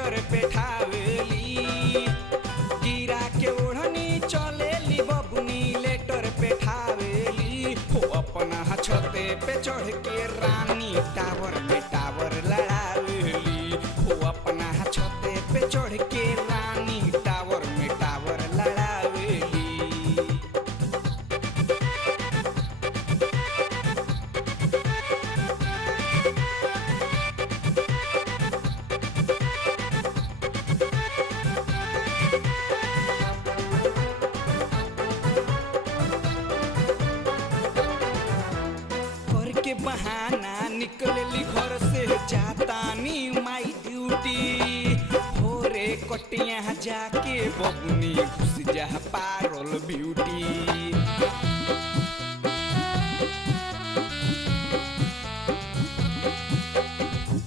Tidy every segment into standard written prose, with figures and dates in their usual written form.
Letter पे ठावेली। गिरा के ओढ़नी चलेली बबुनी लेटर पे ठावेली। हो अपना छते पे चढ़ के रानी टावर में टावर लड़ावेली। हो अपना छते पे चढ़ के रानी टावर में टावर लड़ावेली। के बहाना निकलली घर से जातानी माई ड्यूटी। भोरे कटिया जाके बबुनी घुस जा पारल ब्यूटी।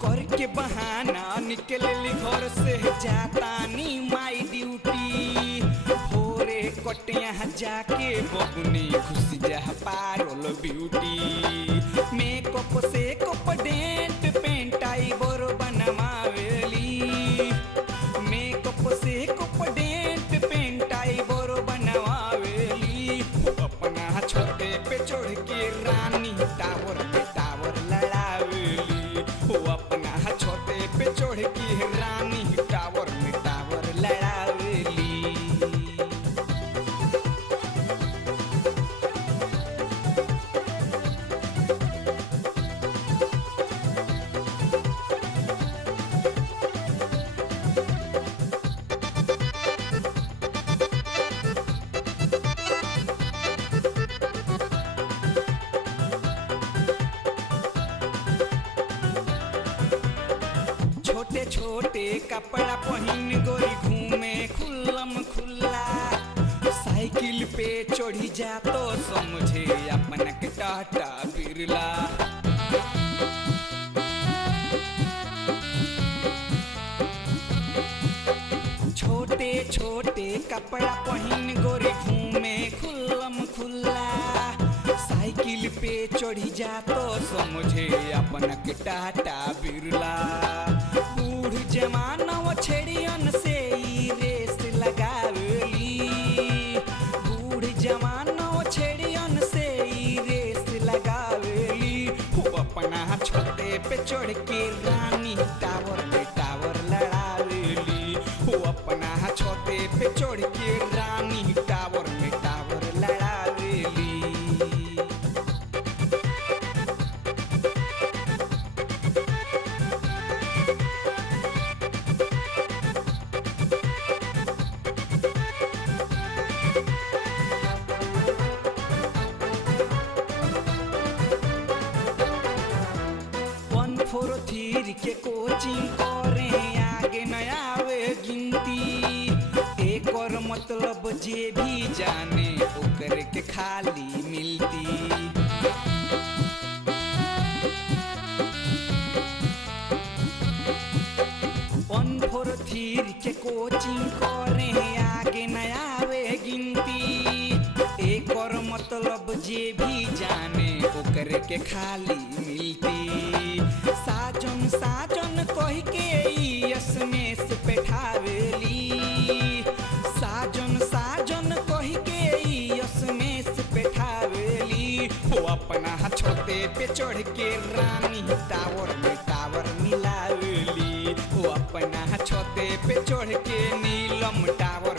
करके बहाना निकलली घर से जातानी माई ड्यूटी। भोरे कटिया जाके बबुनी घुस जा पारल ब्यूटी। मेकअप से कप डेंट पेंट आई बोरो बनवावेली। मेकअप से कप डेंट पेंट आई बोरो बनवावेली। अपना छोटे पे चढ़ के रानी टावर पे टावर लड़ावेली। वो अपना छोटे पे चढ़ के रानी टावर में टावर लड़ावेली। छोटे छोटे कपड़ा पहन गोरी घूमे खुल्लम खुल्ला। साइकिल पे चढ़ी जा तो समझे अपना के टाटा बिरला। छोटे छोटे कपड़ा पहन गोरी घूमे खुल्लम खुल्ला। साइकिल पे चढ़ी जा तो समझे अपना के टाटा बिरला। बूढ़ जमाना वो छेड़ियन से ही रेस लगावेली। बूढ़ जमाना वो छेड़ियन से ही रेस लगावेली। वो अपना छोटे पे चढ़ के रानी टावर में टावर लड़ावेली। वो अपना छोटे पे चढ़ के रानी टावर में टावर लड़ावेली। फोर थ्री के कोचिंग करे आगे न आवे गिनती। एक और मतलब जे भी जाने ओकर के खाली मिलती। 143 के कोचिंग करे आगे न आवे गिनती। एक और मतलब जे भी जाने ओकर के खाली मिलती। साजन साजन कह के यसमें से बैठावेली। साजन साजन कह के यसमें से बैठावेली। वो अपना छोटे पे चढ़ के रानी टावर में टावर मिलावेली। वो अपना छोटे पे चढ़ के नीलम टावर